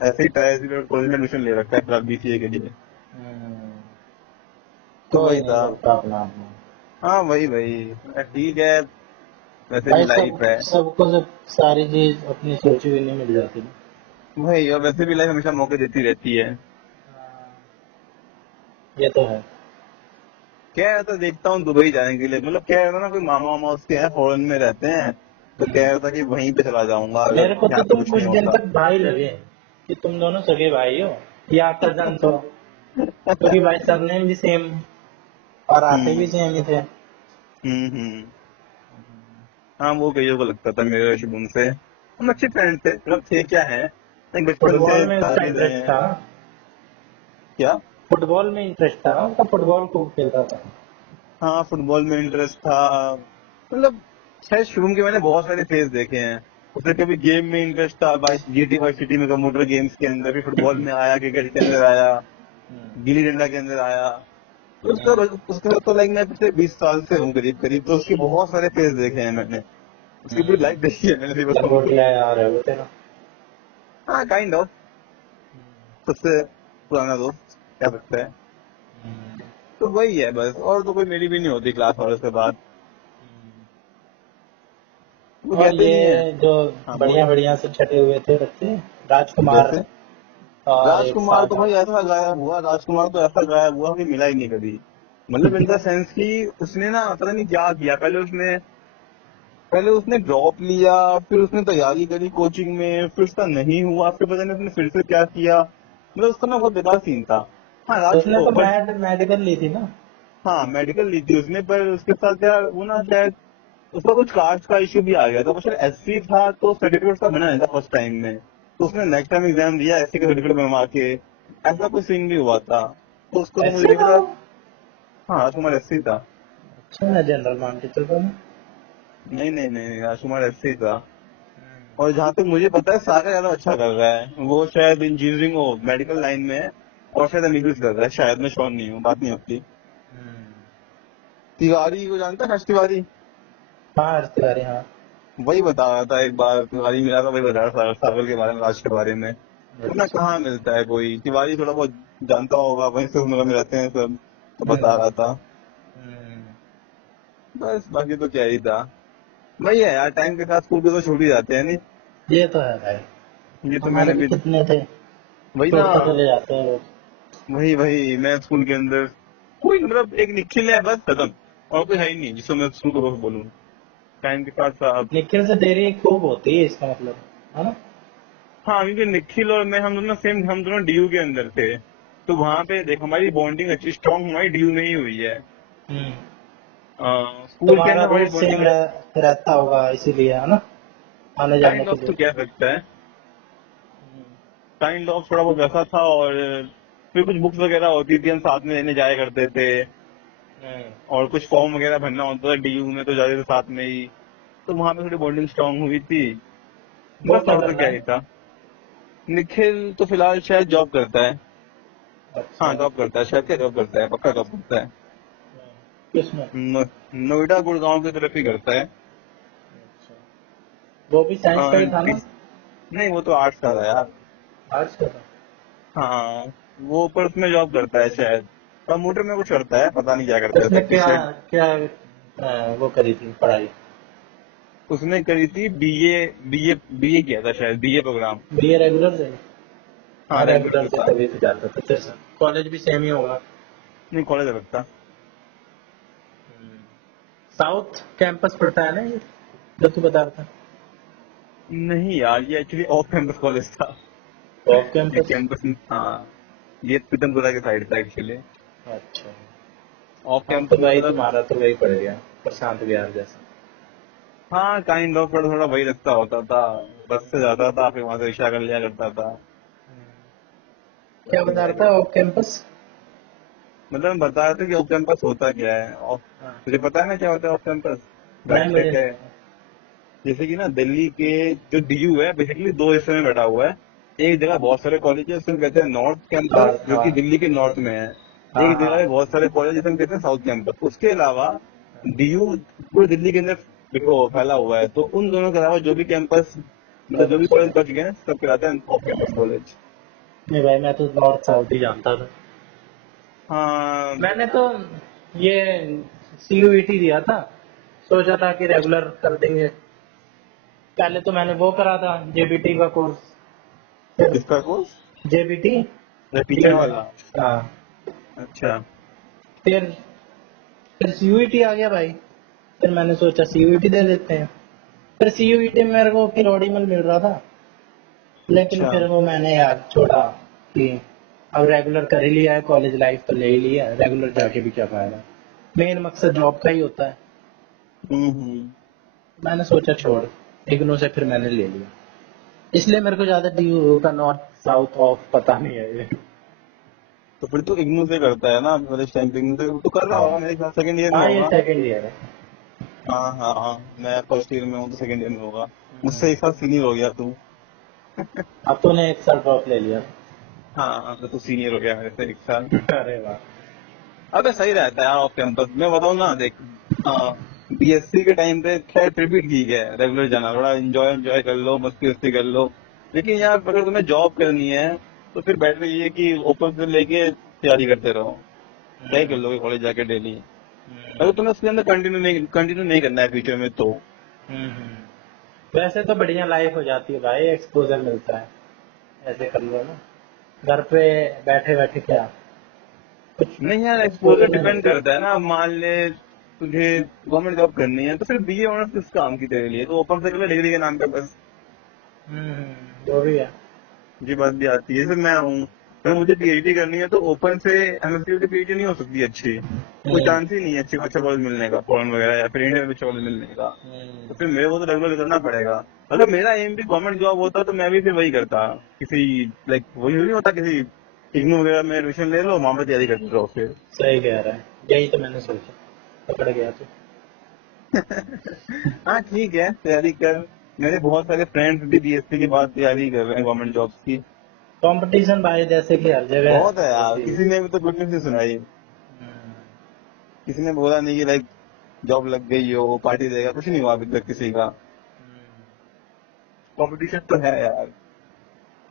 ऐसे ही प्राइवेट कॉलेज में एडमिशन ले रखा है फिर बीसीए के लिए। हम्म, तो कोई वही नहीं, था। सबका अपना अपना। हाँ वही वही, ठीक है, वैसे भी भाई सब लाइफ है। सबको सब सारी चीज अपनी सोची हुई नहीं मिल जाती ना। वही, और वैसे भी लाइफ हमेशा मौके देती रहती है। ये तो है। कह रहा था देखता हूँ दुबई जाने के लिए, मतलब कह रहा था ना, कोई मामा वामा उसके हैं फॉरेन में रहते हैं। तो कह रहा था कि वहीं पे चला जाऊंगा अगर मेरे को तो यहाँ पे तुम कुछ कुछ नहीं दिन होता। तक भाई लगे, कि तुम दोनों सगे भाई हो या कजन हो, क्योंकि भाई सरनेम भी सेम और आते भी हम्म सेम ही थे। हम्म। हाँ वो कईयों को लगता था मेरे और शुभम से, हम अच्छे फ्रेंड थे, मतलब थे क्या है, एक बचपन फुटबॉल से में उसका साथ ही रहे इंटरेस्ट हैं। था। क्या? फुटबॉल में इंटरेस्ट था उसका, फुटबॉल खूब खेलता था। हाँ फुटबॉल में इंटरेस्ट था, मतलब शायद शुभम के मैंने बहुत सारे फेज देखे हैं। उसे कभी गेम में इंटरेस्ट था, जीटी वाई सिटी में कंप्यूटर गेम्स के अंदर, फिर फुटबॉल में आया, क्रिकेट के अंदर आया, गिल्ली डंडा के अंदर आया। तो उसका तो लाइक मैं पिछले 20 साल से हूँ करीब करीब, तो उसके बहुत सारे फेज देखे हैं मैंने, उसकी पूरी लाइफ देखी है मैंने, सही बताऊँ तो। लंगोटिया यार है वो तेरा। हाँ काइंड ऑफ, सबसे पुराना दोस्त कह सकते हैं। तो वही है बस, और तो कोई मेरी भी नहीं होती क्लास वालों से बात, वो और कहते ये नहीं है। जो हाँ बढ़िया बोल। बढ़िया से छटे हुए थे बच्चे, राजकुमार जैसे और एक राजकुमार तो साथ। भाई ऐसा गायब हुआ, राजकुमार तो ऐसा गायब हुआ कि मिला ही नहीं कभी। मतलब इन द सेंस कि उसने ना पता नहीं क्या किया, पहले उसने ड्रॉप लिया, फिर उसने तैयारी करी कोचिंग में, फिर उसका नहीं हुआ, फिर पता नहीं उसने फिर से क्या किया, मतलब उसका ना बहुत बेकार सीन था। हाँ उसने तो बट मेडिकल ली थी ना। हाँ मेडिकल ली थी उसने, पर उसके साथ यार वो ना शायद उसका कुछ कास्ट का इश्यू भी आ गया था, वो शायद एससी था, तो सर्टिफिकेट उसका बना नहीं था फर्स्ट टाइम में। तो उसने नेक्स्ट टाइम एग्जाम दिया एससी का सर्टिफिकेट बनवा के, ऐसा कुछ सीन भी हुआ था। तो उसको तो मुझे ऐसे नहीं था पता। वो? हाँ राजकुमार एससी था। अच्छा, मैं जनरल मान के चल रहा हूँ। नहीं नहीं नहीं, राजकुमार एससी था। और जहाँ तक मुझे पता है सारा ज्यादा अच्छा कर रहा है, वो शायद इंजीनियरिंग हो मेडिकल लाइन में है, और शायद एमबीबीएस कर रहा है शायद, मैं श्योर नहीं हूँ, बात नहीं होती। तिवारी को जानता है, हर्ष तिवारी? हाँ रिश्तेदारी, हाँ। वही बता रहा था एक बार, तिवारी मिला था, वही बता रहा था सागर के बारे में, राज के बारे में। वरना अच्छा। कहाँ मिलता है कोई, तिवारी थोड़ा बहुत जानता होगा, वहीं से उम्र में रहते हैं सब, तो बता रहा था। बस बाकी तो क्या ही था। वही है यार, टाइम के साथ स्कूल के तो छूट ही जाते हैं नहीं। ये तो है भाई, ये तो हमारे मैंने भी भी, कितने थे, वही ना, छोड़ते चले जाते हैं लोग। वही वही मैं स्कूल के अंदर, कोई मतलब एक निखिल है बस, खत्म, और कोई है ही नहीं जिसको मैं स्कूल को बोलूँ टाइम के साथ साथ। निखिल से तेरी खूब होती है इसका मतलब, है ना? हाँ क्योंकि निखिल और मैं, हम दोनों सेम, हम दोनों डीयू के अंदर थे। तो वहां पे देख हमारी बॉन्डिंग अच्छी स्ट्रांग हमारी डीयू में ही हुई है। हम्म। स्कूल के तुम्हारा अंदर हमारी रूट सेम बॉन्डिंग रहता होगा इसीलिए, है ना, आने जाने काइंड के ऑफ लिए। तो कह सकता है। काइंड ऑफ थोड़ा बहुत वैसा था। और फिर कुछ बुक्स वगैरह होती थी, हम साथ में लेने जाया करते थे। और कुछ फॉर्म वगैरह भरना होता था डीयू में, तो जाते थे साथ में ही। तो वहां पे थोड़ी बॉन्डिंग स्ट्रांग हुई थी। वो बस क्या और कर तो रहा क्या है? ही था। निखिल तो फिलहाल शायद जॉब करता है। हाँ अच्छा। जॉब करता है, शायद क्या जॉब करता है, पक्का जॉब करता है। किसमें? नोएडा गुड़गांव की तरफ ही करता है। अच्छा। वो भी साइंस का ही था ना? नहीं, वो तो आर्ट्स का था यार। आर्ट्स का था। हाँ, वो पर उसमें जॉब करता है शायद। कंप्यूटर में कुछ करता है, पता नहीं क्या करता है, उसने क्या टेक्नीशियन। क्या वो करी थी पढ़ाई? उसने करी थी बीए। बीए किया था शायद, बीए प्रोग्राम। बीए रेगुलर से? हाँ हाँ रेगुलर रेगुलर से, था। तभी तो जाता था तेरे साथ। कॉलेज भी सेम ही होगा। नहीं, कॉलेज अलग था। साउथ कैंपस पड़ता है ना ये, जो तू बता रहा था? नहीं यार, ये एक्चुअली ऑफ कैंपस कॉलेज था। ऑफ ये कैंपस? कैंपस, हाँ, ये पीतमपुरा के साइड था एक्चुअली। अच्छा। ऑफ हाँ तो कैंपस भाई मतलब। तुम्हारा तो वही पड़ गया, प्रशांत विहार जैसा। हाँ काइंड ऑफ, थोड़ा थोड़ा वही रास्ता होता था। बस से जाता था, फिर वहां से रिक्शा कर लिया करता था। क्या बस बता एंजॉय रहा था करता ऑफ था। कैंपस? मतलब मैं बता रहा था कि ऑफ कैंपस होता क्या है। ऑफ, हाँ। तुझे पता है ना क्या होता है ऑफ कैंपस? नहीं मुझे बेनिफिट नहीं है। पता। जैसे कि ना दिल्ली के जो डीयू है बेसिकली दो हिस्से में बटा हुआ है। एक जगह बहुत सारे कॉलेज है, उसको कहते हैं नॉर्थ हाँ कैंपस, जो हाँ कि दिल्ली के नॉर्थ में है। हाँ एक जगह है हाँ। बहुत सारे कॉलेज, जिसे हम कहते हैं साउथ कैंपस। उसके अलावा डीयू पूरे दिल्ली के अंदर देखो फैला हुआ है। तो उन दोनों के अलावा जो भी कैंपस, मतलब जो भी अच्छा। कॉलेज बच गए हैं, सब कहलाते हैं ऑफ कैंपस कॉलेज। नहीं भाई, मैं तो नॉर्थ साउथ ही जानता था। हाँ। मैंने तो ये सीयूईटी दिया था, सोचा था कि रेगुलर कर देंगे। पहले तो मैंने वो करा था जेबीटी का कोर्स। फिर किसका कोर्स? जेबीटी, टीचर वाला? हाँ। अच्छा। फिर फिर सीयूईटी आ गया भाई। फिर मैंने सोचा सीयूईटी दे देते हैं। फिर सीयूईटी में मेरे को फिर ऑडिमल मिल रहा था, लेकिन अच्छा। फिर वो मैंने यार छोड़ा कि अब रेगुलर कर ही लिया है, कॉलेज लाइफ तो ले ही लिया है, रेगुलर जाके भी क्या फायदा। मेन मकसद जॉब का ही होता है। हम्म। मैंने सोचा छोड़, इग्नू से फिर मैंने ले लिया। इसलिए मेरे को ज्यादा डी का नॉर्थ साउथ ऑफ पता नहीं है ये। तो फिर तो इग्नू से करता है ना, मतलब इस टाइम पे इग्नू से तो कर रहा हाँ होगा, मेरे ख्याल सेकंड ईयर में हाँ, ये होगा। सेकंड ईयर है। हाँ हाँ हाँ, मैं फर्स्ट ईयर में हूँ तो सेकंड ईयर में होगा। हम्म। मुझसे एक साल सीनियर हो गया तू। अब तूने एक साल ड्रॉप ले लिया। हाँ तो तू सीनियर हो गया मेरे से एक साल। अरे वाह। अबे सही रहता है यार ऑफ कैंपस, मैं बताऊँ ना देख। बीएससी के टाइम पे खैर फिर भी ठीक है रेगुलर जाना, थोड़ा एंजॉय एंजॉय कर लो, मस्ती वस्ती कर लो। लेकिन यार अगर तुम्हें जॉब करनी है तो फिर बेटर ये है कि ओपन से लेके तैयारी करते रहो। क्या ही कर लोगे कॉलेज जाके डेली, अगर तुम्हें उसके अंदर कंटिन्यू नहीं करना है फ्यूचर में तो। वैसे तो बढ़िया लाइफ हो जाती है भाई, एक्सपोजर मिलता है। ऐसे कर लो ना, घर पे बैठे बैठे क्या कुछ नहीं यार, एक्सपोजर एक्सपोजर नहीं डिपेंड मिलता। करता है ना। मान ले तुझे गवर्नमेंट जॉब करनी है तो फिर बीए ऑनर्स किस काम की तेरे लिए, तो ओपन से कर ले डिग्री के नाम पे बस। वो भी है। ये बात भी आती है। जैसे मैं हूँ, अगर मुझे पीएचडी करनी है तो ओपन से एमएससी की पीएचडी नहीं हो सकती अच्छी। कोई हम्म, चांस ही नहीं है अच्छे अच्छा कॉलेज मिलने का, फॉरेन वगैरह या फिर इंडिया में अच्छा कॉलेज मिलने का। तो फिर मेरे को तो रेगुलर करना पड़ेगा। अगर मेरा एम भी गवर्नमेंट जॉब होता तो मैं भी फिर वही करता। किसी लाइक वही नहीं होता, किसी इग्नू वगैरह में एडमिशन ले लो, वहां पर तैयारी करते रहो फिर। सही कह रहा है, यही तो मैंने सोचा, पकड़ गया तो। हाँ ठीक है, तैयारी कर। मेरे बहुत सारे फ्रेंड्स भी बीएससी के बाद तैयारी कर रहे हैं गवर्नमेंट जॉब्स की। कंपटीशन भाई जैसे कि हर जगह है, बहुत है यार, वैसे ही। किसी ने भी तो गुड न्यूज नहीं सुनाई। हम्म, किसी ने बोला नहीं कि लाइक जॉब लग गई हो पार्टी देगा, कुछ नहीं हुआ अभी तक किसी का। कंपटीशन तो है यार,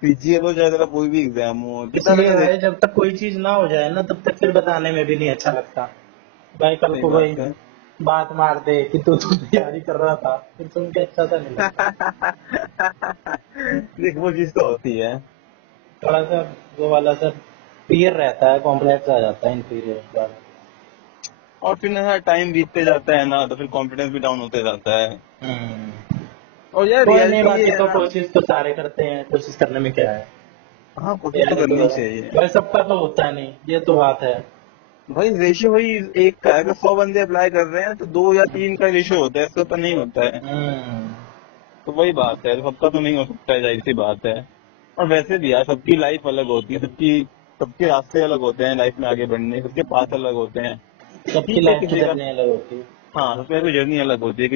पीजीएल हो चाहे तेरा कोई भी एग्जाम हो, जितना इसलिए मैंने भाई देखा। जब तक कोई चीज ना हो जाए ना, तब तक फिर बताने में भी नहीं अच्छा लगता। भाई कल सही को कोई बात है। बात मार दे कि तू तैयारी कर रहा था, फिर सुन के अच्छा सा नहीं लगता। देख वो चीज तो होती है। थोड़ा सा वो वाला सर फियर रहता है, कॉम्प्लेक्स आ जाता है इंफीरियर वाला। और फिर ना टाइम बीतते जाता है ना, तो फिर कॉन्फिडेंस भी डाउन होते जाता है। हम्म। और यार कोई नहीं, रियलिटी बाकी ये है तो ना। कोशिश तो सारे करते हैं, कोशिश करने में क्या है। हाँ कोशिश तो ये तो करनी चाहिए। भाई सबका तो होता नहीं, ये तो बात है। भाई रेशियो वही एक का है, अगर 100 बंदे अप्लाई कर रहे हैं तो 2 या 3 का रेशियो होता है, इसका तो नहीं होता है। हम्म। तो वही बात है, सबका तो नहीं हो सकता है, जाहिर सी बात है। और वैसे भी यार सबकी लाइफ अलग होती है, सबकी सबके रास्ते अलग होते हैं लाइफ में आगे बढ़ने, सबके पास अलग होते हैं। सबकी ठीक है लाइफ की किसी का, जर्नी अलग होती है। हाँ सबकी लाइफ की जर्नी अलग होती है।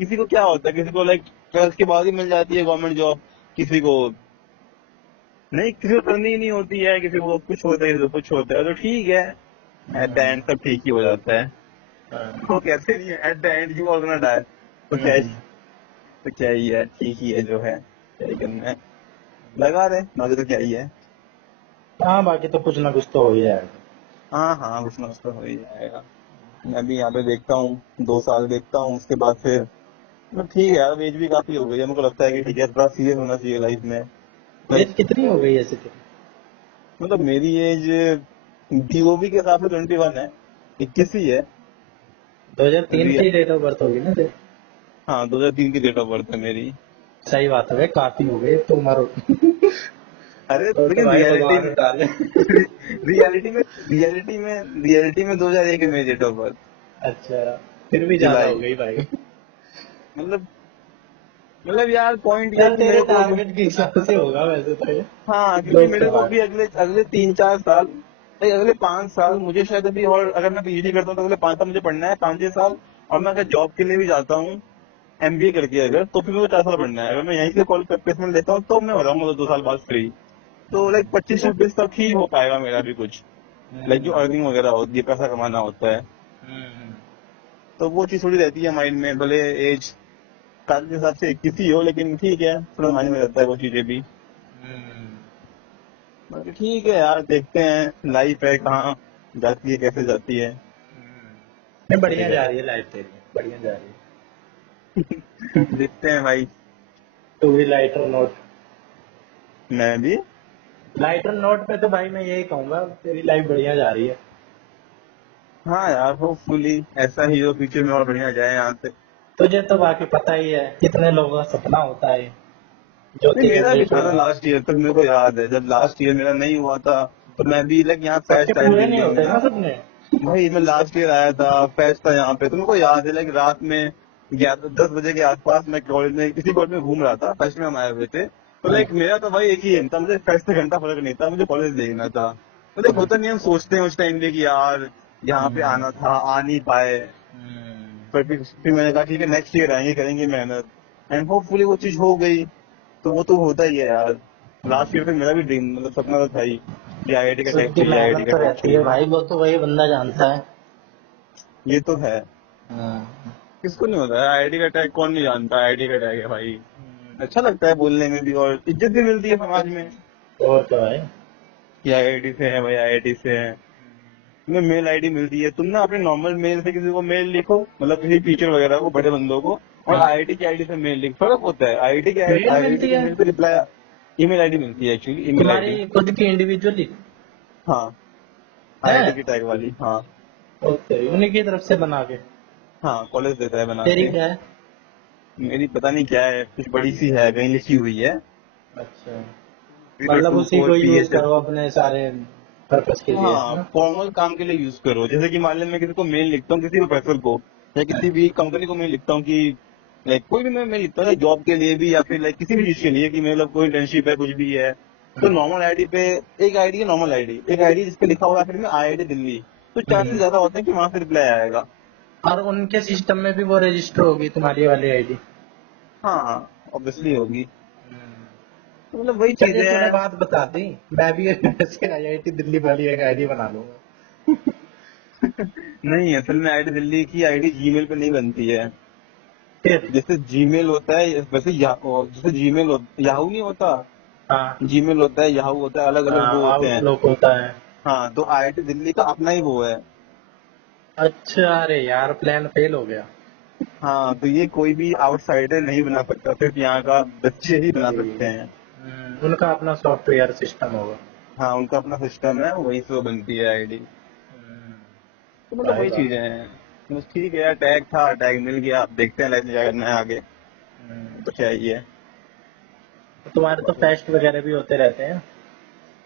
किसी को क्या होता है, किसी को लाइक 12th के बाद ही मिल जाती है गवर्नमेंट जॉब, किसी को नहीं, किसी को करनी ही नहीं होती है, किसी को कुछ होता है, किसी को कुछ होता है, तो ठीक है, एट द एंड सब ठीक ही हो जाता है। हाँ। तो कहते नहीं है at the end you are gonna die, तो क्या ही है, ठीक ही है जो है, क्या ही करना है, लगा रहे बाकी तो क्या ही है। हाँ, बाकी तो कुछ ना कुछ तो हो ही जाएगा। हाँ हाँ कुछ ना कुछ तो हो ही जाएगा। मैं भी यहाँ पे देखता हूँ, 2 साल देखता हूँ, उसके बाद फिर मतलब ठीक है यार, एज भी काफी हो गई है, मुझे लगता है कि ठीक है थोड़ा सीरियस होना चाहिए लाइफ में। एज कितनी हो गई ऐसे तेरी? मतलब मेरी एज DOB के हिसाब से 21 है, 21 ही है। 2003 रिय- की डेट ऑफ बर्थ होगी ना तेरी? हाँ 2003 की डेट ऑफ बर्थ है मेरी। सही बात है भाई, काफी हो गई तो उम्र। अरे तो लेकिन भाई भगवान ने डाले। रियलिटी में रियलिटी में 2001 है मेरी डेट ऑफ बर्थ। अच्छा, फिर भी ज्यादा हो जुलाई, गई भाई। मतलब मतलब यार पॉइंट ये है चल कि तेरे मेरे को, टारगेट के हिसाब से होगा वैसे तो ये। हाँ क्योंकि लोग मेरे तो को भाई। अभी अगले अगले 3-4 साल, नहीं अगले 5 साल मुझे शायद अभी, और अगर मैं PhD करता हूँ तो अगले 5 साल मुझे पढ़ना है, 5-6 साल। और मैं अगर जॉब के लिए भी जाता हूँ MBA करके, अगर तो फिर मुझे 4 साल पढ़ना है। अगर मैं यहीं से कॉलेज पर प्लेसमेंट लेता हूँ तो मैं हो जाऊंगा 2 साल बाद फ्री। तो लाइक 25-26 तक ही हो पाएगा मेरा भी कुछ, लाइक जो अर्निंग वगैरह होती है, पैसा कमाना होता है, हम्म। तो वो चीज थोड़ी रहती है माइंड में। भले एज साल के हिसाब से 21 ही हो, लेकिन ठीक है थोड़ा माइंड में रहता है वो चीजें भी। हम्म। बाकी ठीक है यार, देखते हैं लाइफ है कहाँ जाती है, कैसे जाती है, नहीं, बढ़िया चलेगा जा तो। रही है लाइफ तेरी, बढ़िया जा रही है। देखते हैं भाई। तू भी लाइटर नोट। मैं भी, लाइटर नोट पे तो भाई मैं यही कहूंगा, तेरी लाइफ बढ़िया जा रही है। हाँ यार होपफुली ऐसा ही हो, फ्यूचर में और बढ़िया जाए यहाँ से। तुझे तो बाकी पता ही है कितने लोगों का सपना होता है जो नहीं तेरे मेरा भी था जैसे। ना, लास्ट ईयर तक मेरे को याद है जब लास्ट ईयर मेरा नहीं हुआ था, तो मैं भी लाइक यहाँ सबके फेस्ट आया पूरे नहीं दिल्ली में होते ना। ना सपने। भाई मैं लास्ट ईयर आया था, फेस्ट था यहाँ पे, तो मेरे को याद है लाइक रात में 10 बजे के आसपास मैं कॉलेज में, किसी कॉलेज में घूम रहा था, फेस्ट में हम आए हुए थे। तो लाइक मेरा तो भाई एक ही एम था, मुझे फेस्ट से घंटा फर्क नहीं था, मुझे कॉलेज देखना था। तो लाइक होता नहीं, हम सोचते हैं उस टाइम पे कि यार यहाँ पे आना था, आ नहीं पाए। पर फिर मैंने कहा ठीक है नेक्स्ट ईयर आएंगे, करेंगे मेहनत, एंड होपफुली वो चीज हो गई। तो वो तो होता ही है यार। लास्ट ईयर तक मेरा भी ड्रीम, मतलब सपना तो था ही कि IIT का टैग सबकी चाहिए, IIT मेहनत का तो टैग रहती है चाहिए। भाई, वो तो वही बंदा जानता है। ये तो है, हम्म। किसको नहीं होता है IIT का टैग, कौन नहीं जानता IIT का टैग है भाई। अच्छा लगता है बोलने में भी, और इज्जत भी मिलती है समाज में और तो भाई। कि IIT से है भाई, IIT से है। तुम्हें मेल ID मिलती है, तुम ना अपने नॉर्मल मेल से किसी को मेल लिखो, मतलब किसी टीचर वगैरह को, बड़े बंदों को, और IIT की आईडी से मेल लिख, फर्क होता है। मेल IIT मिलती की है मेल पे रिप्लाई, ईमेल आईडी मिलती है एक्चुअली, ईमेल आईडी। तुम्हारी खुद की इंडिविजुअली? हाँ है? IIT की टैग वाली, हाँ। ओके, उन्हीं की तरफ से बना के। हाँ कॉलेज देता है बना तेरी के। क्या है? मेरी पता नहीं क्या है, कुछ बड़ी सी है, कहीं लिखी हुई है, अच्छा, जीरो मतलब टू उसी फोर को पी यूज एच करो अपने सारे पर्पस के लिए, है हाँ ना? फॉर्मल काम के लिए यूज करो। जैसे कि मान लो मैं किसी को मेल लिखता हूँ, किसी प्रोफेसर को या किसी भी कंपनी को मेल लिखता हूँ कि लाइक कोई भी मैं मेल लिखता हूँ जॉब के लिए भी, या फिर लाइक किसी भी चीज के लिए कि मतलब कोई इंटर्नशिप है, कुछ भी है, तो नॉर्मल आईडी पे, एक आईडी है नॉर्मल आईडी, एक आईडी जिसपे लिखा हुआ है आखिर में IIT दिल्ली, तो चांसेस ज्यादा होते हैं कि वहां से रिप्लाई आएगा। और उनके सिस्टम में भी वो रजिस्टर होगी तुम्हारी वाली आईडी? हाँ ऑब्वियसली होगी। तो मतलब वही चलिए, चीजें तूने हैं। बात बता दी। मैं भी ऐसे IIT दिल्ली वाली एक आईडी बना लूंगा। नहीं असल में IIT दिल्ली की आईडी जीमेल पे नहीं बनती है। फिर? जैसे जीमेल होता है वैसे जैसे जीमेल याहू नहीं होता, हाँ। जीमेल होता है, याहू होता है, अलग अलग वो होते हैं। आउटलुक होता है। हाँ तो IIT दिल्ली का अपना ही वो है। अच्छा, अरे यार प्लान फेल हो गया। हाँ तो ये कोई भी आउटसाइडर नहीं बना सकता, सिर्फ यहाँ का बच्चे ही बना सकते हैं। उनका अपना सॉफ्टवेयर सिस्टम होगा। हाँ उनका अपना सिस्टम है, वही से वो बनती है आईडी। तो मतलब भाई वही वाह। चीजें हैं। बस ठीक है यार, टैग था, टैग मिल गया, अब देखते हैं लाइफ में क्या करना है आगे, तो क्या ही है। तुम्हारे तो फेस्ट वगैरह भी होते रहते हैं।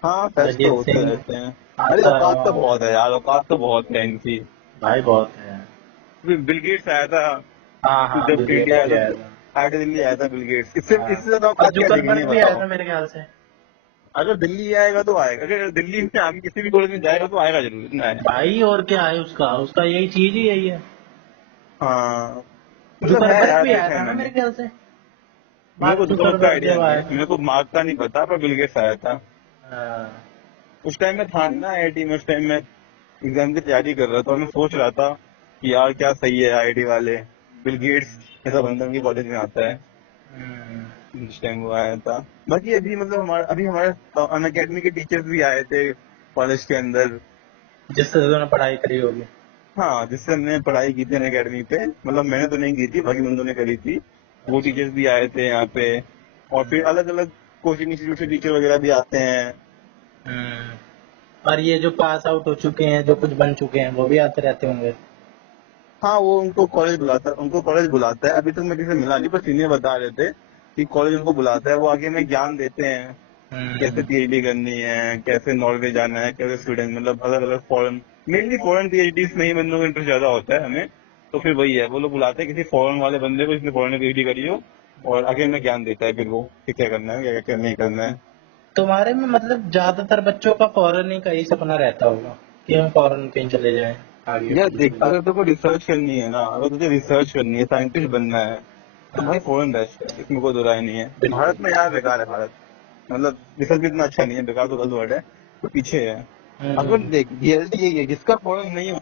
हाँ फेस्ट तो अरिजीत होते सिंह रहते हैं। अरे आता औकात तो है। बहुत है यार, औकात तो बहुत है इनकी। भाई बहुत है। बिल गेट्स आया था हाँ हाँ, जब बिल गेट्स इंडिया, भी आया था। IIT दिल्ली आया था बिल गेट्स, इससे ज्यादा औकात क्या जुकरबर्ग दिखनी है भी आया बताओ। था मेरे ख्याल से। अगर दिल्ली आएगा तो आएगा, अगर दिल्ली में आगे किसी भी कॉलेज में जाएगा तो आएगा जरूर, इतना है। भाई और क्या है उसका, उसका यही चीज ही यही है। हाँ मतलब है जुकरबर्ग यार, भी आया देखा है था ना मैंने। मेरे ख्याल से, मेरे मार्क को जुकरबर्ग का जुकरबर्ग आइडिया जब नहीं आया है, था। मेरे को मार्क का नहीं पता, पर बिल गेट्स आया था। हाँ। उस टाइम में था नहीं ना IIT में, उस टाइम में एग्जाम की तैयारी कर रहा था और मैं सोच रहा था कि यार क्या सही है IIT वाले, बिल गेट्स ऐसा बंदा उनके कॉलेज में आता है। जिस टाइम वो आया था। बाकी अभी मतलब हमारे अनअकैडमी के टीचर्स भी आए थे कॉलेज के अंदर। जिससे उन्होंने पढ़ाई करी होगी। हाँ, जिससे हमने पढ़ाई की थी अनअकैडमी पे, मतलब मैंने तो नहीं की थी, बाकी बंदों ने करी थी। वो टीचर्स भी आए थे यहाँ पे। और फिर अलग अलग कोचिंग इंस्टीट्यूट से टीचर वगैरह भी आते हैं। और ये जो पास आउट हो चुके हैं, जो कुछ बन चुके हैं, वो भी आते रहते होंगे। हाँ, वो उनको कॉलेज बुलाता है। अभी तक मैं किसी से मिला नहीं, पर सीनियर बता रहे थे कि कॉलेज उनको बुलाता है, वो आगे में ज्ञान देते हैं कैसे PhD करनी है, कैसे नॉर्वे जाना है, कैसे स्वीडन, मतलब अलग अलग फॉरेन, मेनली फॉरेन PhDs में ही बंदों का इंटरेस्ट ज्यादा होता है हमें। तो फिर वही है, वो लोग बुलाते हैं किसी फॉरेन वाले बंदे को जिसने फॉरेन में PhD करी हो, और आगे में ज्ञान देता है फिर वो कि क्या करना है, क्या क्या नहीं करना है। तुम्हारे में मतलब ज्यादातर बच्चों का फॉरेन ही का ही सपना रहता होगा कि हम फॉरेन कहीं चले जाएं आगे। यार देख, अगर तुमको रिसर्च करनी है ना, अगर तुझे रिसर्च करनी है, साइंटिस्ट बनना है, तो भाई फॉरेन बेस्ट है, इसमें कोई दो राय नहीं है। बिल्कुल। भारत में यार बेकार है भारत, मतलब रिसर्च भी इतना अच्छा नहीं है, बेकार तो गलत वर्ड है, तो पीछे है। अगर हम्म। देख रियलिटी यही है, जिसका फॉरेन नहीं